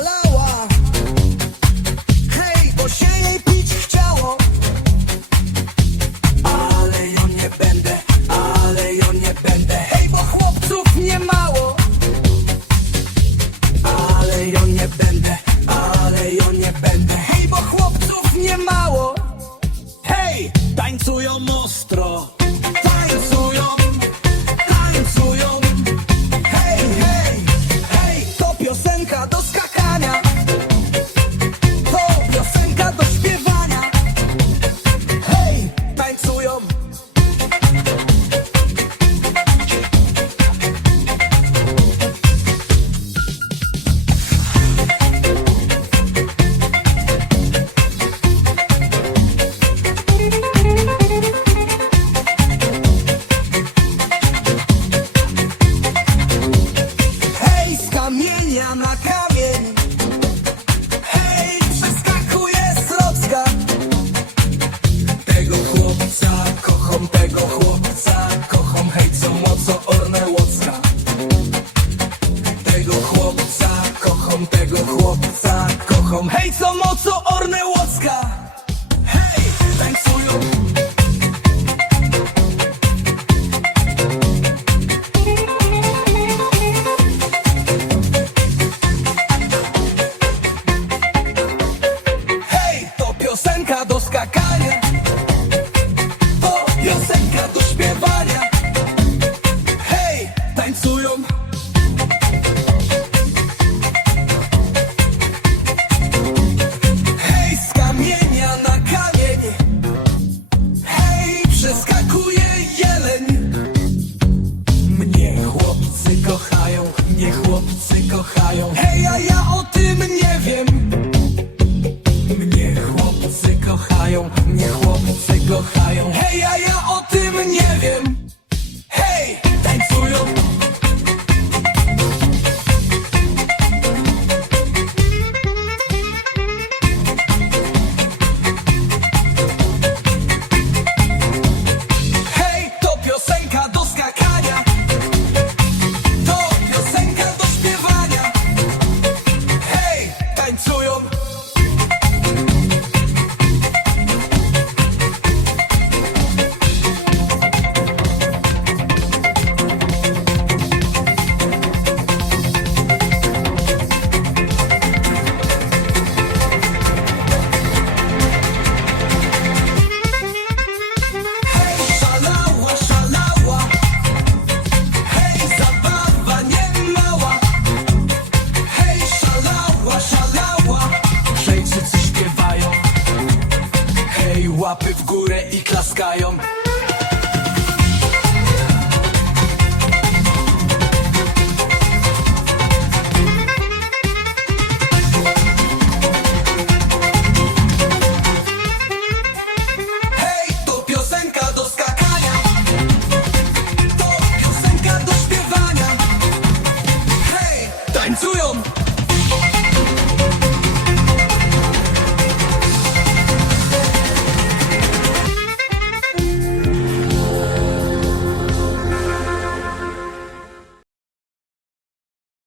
Hello. Chłopca kocham. Hej, co moco